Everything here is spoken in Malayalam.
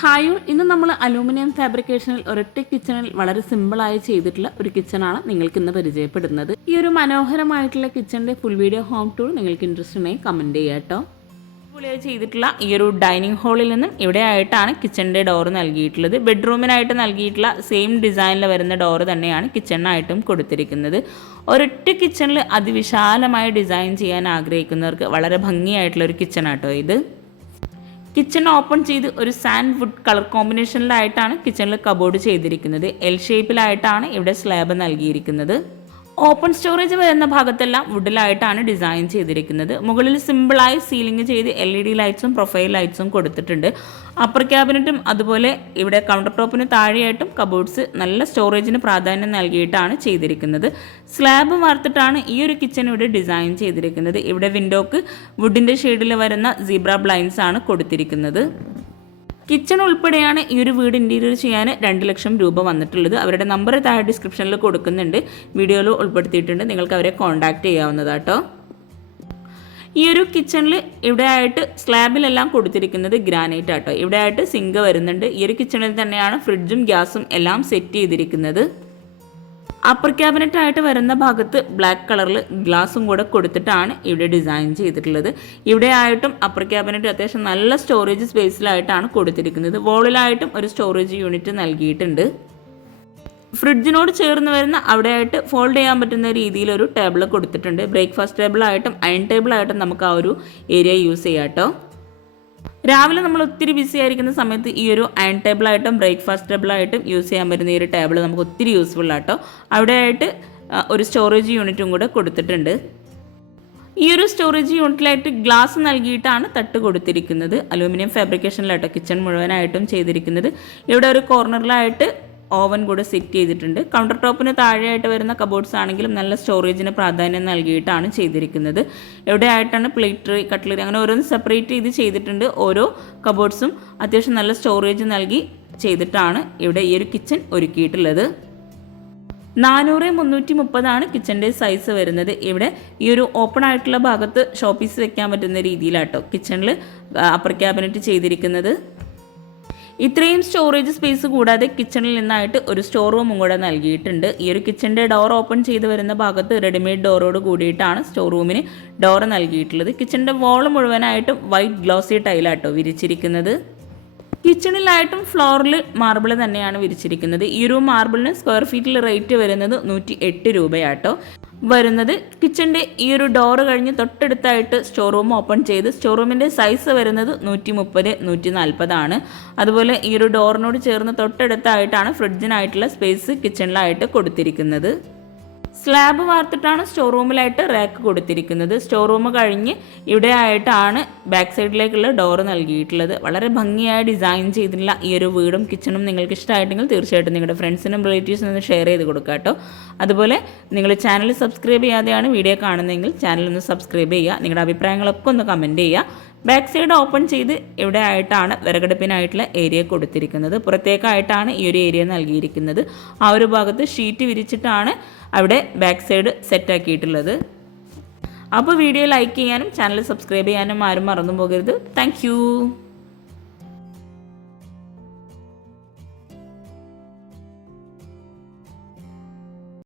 ഹായ്, ഇന്ന് നമ്മൾ അലൂമിനിയം ഫാബ്രിക്കേഷനിൽ ഒരൊറ്റ കിച്ചണിൽ വളരെ സിമ്പിളായി ചെയ്തിട്ടുള്ള ഒരു കിച്ചണാണ് നിങ്ങൾക്ക് ഇന്ന് പരിചയപ്പെടുന്നത്. ഈ ഒരു മനോഹരമായിട്ടുള്ള കിച്ചണിൻ്റെ ഫുൾ വീഡിയോ ഹോം ടൂർ നിങ്ങൾക്ക് ഇൻട്രസ്റ്റ് ഉണ്ടെങ്കിൽ കമൻറ്റ് ചെയ്യാം കേട്ടോ. അടിപൊളിയായി ചെയ്തിട്ടുള്ള ഈ ഒരു ഡൈനിങ് ഹാളിൽ നിന്നും ഇവിടെ ആയിട്ടാണ് കിച്ചണിൻ്റെ ഡോർ നൽകിയിട്ടുള്ളത്. ബെഡ്റൂമിനായിട്ട് നൽകിയിട്ടുള്ള സെയിം ഡിസൈനിൽ വരുന്ന ഡോർ തന്നെയാണ് കിച്ചണിനായിട്ടും കൊടുത്തിരിക്കുന്നത്. ഒരൊറ്റ കിച്ചണിൽ അതിവിശാലമായി ഡിസൈൻ ചെയ്യാൻ ആഗ്രഹിക്കുന്നവർക്ക് വളരെ ഭംഗിയായിട്ടുള്ള ഒരു കിച്ചണാട്ടോ ഇത്. കിച്ചൺ ഓപ്പൺ ചെയ്ത് ഒരു സാൻഡ് വുഡ് കളർ കോമ്പിനേഷനിലായിട്ടാണ് കിച്ചണിൽ കബോർഡ് ചെയ്തിരിക്കുന്നത്. എൽ ഷേപ്പിലായിട്ടാണ് ഇവിടെ സ്ലാബ് നൽകിയിരിക്കുന്നത്. ഓപ്പൺ സ്റ്റോറേജ് വരുന്ന ഭാഗത്തെല്ലാം വുഡിലായിട്ടാണ് ഡിസൈൻ ചെയ്തിരിക്കുന്നത്. മുകളിൽ സിമ്പിളായി സീലിംഗ് ചെയ്ത് LED ലൈറ്റ്സും പ്രൊഫൈൽ ലൈറ്റ്സും കൊടുത്തിട്ടുണ്ട്. അപ്പർ ക്യാബിനറ്റും അതുപോലെ ഇവിടെ കൗണ്ടർ ടോപ്പിന് താഴെയായിട്ടും കബോർഡ്സ് നല്ല സ്റ്റോറേജിന് പ്രാധാന്യം നൽകിയിട്ടാണ് ചെയ്തിരിക്കുന്നത്. സ്ലാബ് വാർത്തിട്ടാണ് ഈ ഒരു കിച്ചൺ ഇവിടെ ഡിസൈൻ ചെയ്തിരിക്കുന്നത്. ഇവിടെ വിൻഡോക്ക് വുഡിൻ്റെ ഷെയ്ഡിൽ വരുന്ന സീബ്ര ബ്ലൈൻഡ്സ് ആണ് കൊടുത്തിരിക്കുന്നത്. കിച്ചൺ ഉൾപ്പെടെയാണ് ഈ ഒരു വീട് ഇൻറ്റീരിയർ ചെയ്യാൻ 2 ലക്ഷം രൂപ വന്നിട്ടുള്ളത്. അവരുടെ നമ്പർ താഴെ ഡിസ്ക്രിപ്ഷനിൽ കൊടുക്കുന്നുണ്ട്, വീഡിയോയിൽ ഉൾപ്പെടുത്തിയിട്ടുണ്ട്. നിങ്ങൾക്ക് അവരെ കോൺടാക്റ്റ് ചെയ്യാവുന്നതാട്ടോ. ഈ ഒരു കിച്ചണിൽ ഇവിടെ ആയിട്ട് സ്ലാബിലെല്ലാം കൊടുത്തിരിക്കുന്നത് ഗ്രാനൈറ്റ് ആട്ടോ. ഇവിടെ ആയിട്ട് സിങ്ക് വരുന്നുണ്ട്. ഈ ഒരു കിച്ചണിൽ തന്നെയാണ് ഫ്രിഡ്ജും ഗ്യാസും എല്ലാം സെറ്റ് ചെയ്തിരിക്കുന്നത്. അപ്പർ ക്യാബിനറ്റ് ആയിട്ട് വരുന്ന ഭാഗത്ത് ബ്ലാക്ക് കളറിൽ ഗ്ലാസും കൂടെ കൊടുത്തിട്ടാണ് ഇവിടെ ഡിസൈൻ ചെയ്തിട്ടുള്ളത്. ഇവിടെ ആയിട്ടും അപ്പർ ക്യാബിനറ്റ് അത്യാവശ്യം നല്ല സ്റ്റോറേജ് സ്പേസിലായിട്ടാണ് കൊടുത്തിരിക്കുന്നത്. വോളിലായിട്ടും ഒരു സ്റ്റോറേജ് യൂണിറ്റ് നൽകിയിട്ടുണ്ട്. ഫ്രിഡ്ജിനോട് ചേർന്ന് വരുന്ന അവിടെയായിട്ട് ഫോൾഡ് ചെയ്യാൻ പറ്റുന്ന രീതിയിൽ ഒരു ടേബിൾ കൊടുത്തിട്ടുണ്ട്. ബ്രേക്ക്ഫാസ്റ്റ് ടേബിളായിട്ടും അയൺ ടേബിളായിട്ടും നമുക്ക് ആ ഒരു ഏരിയ യൂസ് ചെയ്യാം കേട്ടോ. രാവിലെ നമ്മൾ ഒത്തിരി ബിസി ആയിരിക്കുന്ന സമയത്ത് ഈ ഒരു അയൺ ടേബിളായിട്ടും ബ്രേക്ക്ഫാസ്റ്റ് ടേബിളായിട്ടും യൂസ് ചെയ്യാൻ പറ്റുന്ന ഈ ഒരു ടേബിൾ നമുക്ക് ഒത്തിരി യൂസ്ഫുൾ ആട്ടോ. അവിടെയായിട്ട് ഒരു സ്റ്റോറേജ് യൂണിറ്റും കൂടെ കൊടുത്തിട്ടുണ്ട്. ഈ ഒരു സ്റ്റോറേജ് യൂണിറ്റിലായിട്ട് ഗ്ലാസ് നൽകിയിട്ടാണ് തട്ട് കൊടുത്തിരിക്കുന്നത്. അലൂമിനിയം ഫാബ്രിക്കേഷനിലാട്ടോ കിച്ചൺ മുഴുവനായിട്ടും ചെയ്തിരിക്കുന്നത്. ഇവിടെ ഒരു കോർണറിലായിട്ട് ഓവൻ കൂടെ സെറ്റ് ചെയ്തിട്ടുണ്ട്. കൗണ്ടർ ടോപ്പിന് താഴെയായിട്ട് വരുന്ന കബോർഡ്സ് ആണെങ്കിലും നല്ല സ്റ്റോറേജിന് പ്രാധാന്യം നൽകിയിട്ടാണ് ചെയ്തിരിക്കുന്നത്. ഇവിടെ ആയിട്ടാണ് പ്ലേറ്റ്, കട്ട്ലറി അങ്ങനെ ഓരോന്ന് സെപ്പറേറ്റ് ചെയ്ത് ചെയ്തിട്ടുണ്ട്. ഓരോ കബോർഡ്സും അത്യാവശ്യം നല്ല സ്റ്റോറേജ് നൽകി ചെയ്തിട്ടാണ് ഇവിടെ ഈ ഒരു കിച്ചൺ ഒരുക്കിയിട്ടുള്ളത്. 400x330 കിച്ചൻ്റെ സൈസ് വരുന്നത്. ഇവിടെ ഈ ഒരു ഓപ്പൺ ആയിട്ടുള്ള ഭാഗത്ത് ഷോപ്പീസ് വെക്കാൻ പറ്റുന്ന രീതിയിലാട്ടോ കിച്ചണിൽ അപ്പർ ക്യാബിനറ്റ് ചെയ്തിരിക്കുന്നത്. ഇത്രയും സ്റ്റോറേജ് സ്പേസ് കൂടാതെ കിച്ചണിൽ നിന്നായിട്ട് ഒരു സ്റ്റോർ റൂമും കൂടെ നൽകിയിട്ടുണ്ട്. ഈ ഒരു കിച്ചൻ്റെ ഡോർ ഓപ്പൺ ചെയ്ത് വരുന്ന ഭാഗത്ത് റെഡിമെയ്ഡ് ഡോറോട് കൂടിയിട്ടാണ് സ്റ്റോർ റൂമിന് ഡോർ നൽകിയിട്ടുള്ളത്. കിച്ചൻ്റെ വാൾ മുഴുവനായിട്ടും വൈറ്റ് ഗ്ലോസി ടൈലാട്ടോ വിരിച്ചിരിക്കുന്നത്. കിച്ചണിലായിട്ടും ഫ്ലോറിൽ മാർബിൾ തന്നെയാണ് വിരിച്ചിരിക്കുന്നത്. ഈ ഒരു മാർബിളിന് സ്ക്വയർ ഫീറ്റിൽ റേറ്റ് വരുന്നത് 108 രൂപയാട്ടോ വരുന്നത്. കിച്ചൻ്റെ ഈ ഒരു ഡോറ് കഴിഞ്ഞ് തൊട്ടടുത്തായിട്ട് സ്റ്റോർ റൂം ഓപ്പൺ ചെയ്ത് സ്റ്റോർ റൂമിൻ്റെ സൈസ് വരുന്നത് 130x140 അതുപോലെ ഈ ഒരു ഡോറിനോട് ചേർന്ന് തൊട്ടടുത്തായിട്ടാണ് ഫ്രിഡ്ജിനായിട്ടുള്ള സ്പേസ് കിച്ചണിലായിട്ട് കൊടുത്തിരിക്കുന്നത്. സ്ലാബ് വാർത്തിട്ടാണ് സ്റ്റോർ റൂമിലായിട്ട് റാക്ക് കൊടുത്തിരിക്കുന്നത്. സ്റ്റോർ റൂം കഴിഞ്ഞ് ഇവിടെ ആയിട്ടാണ് ബാക്ക് സൈഡിലേക്കുള്ള ഡോറ് നൽകിയിട്ടുള്ളത്. വളരെ ഭംഗിയായി ഡിസൈൻ ചെയ്തിട്ടുള്ള ഈ ഒരു വീടും കിച്ചണും നിങ്ങൾക്ക് ഇഷ്ടമായിട്ടെങ്കിൽ തീർച്ചയായിട്ടും നിങ്ങളുടെ ഫ്രണ്ട്സിനും റിലേറ്റീവ്സിനും ഒന്ന് ഷെയർ ചെയ്ത് കൊടുക്കുക കേട്ടോ. അതുപോലെ നിങ്ങൾ ചാനൽ സബ്സ്ക്രൈബ് ചെയ്യാതെയാണ് വീഡിയോ കാണുന്നതെങ്കിൽ ചാനൽ ഒന്ന് സബ്സ്ക്രൈബ് ചെയ്യുക. നിങ്ങളുടെ അഭിപ്രായങ്ങളൊക്കെ ഒന്ന് കമൻറ്റ് ചെയ്യുക. ബാക്ക് സൈഡ് ഓപ്പൺ ചെയ്ത് ഇവിടെ ആയിട്ടാണ് വിറകടുപ്പിനായിട്ടുള്ള ഏരിയ കൊടുത്തിരിക്കുന്നത്. പുറത്തേക്കായിട്ടാണ് ഈ ഒരു ഏരിയ നൽകിയിരിക്കുന്നത്. ആ ഒരു ഭാഗത്ത് ഷീറ്റ് വിരിച്ചിട്ടാണ് അവിടെ ബാക്ക് സൈഡ് സെറ്റാക്കിയിട്ടുള്ളത്. അപ്പോൾ വീഡിയോ ലൈക്ക് ചെയ്യാനും ചാനൽ സബ്സ്ക്രൈബ് ചെയ്യാനും ആരും മറന്നു പോകരുത്. താങ്ക്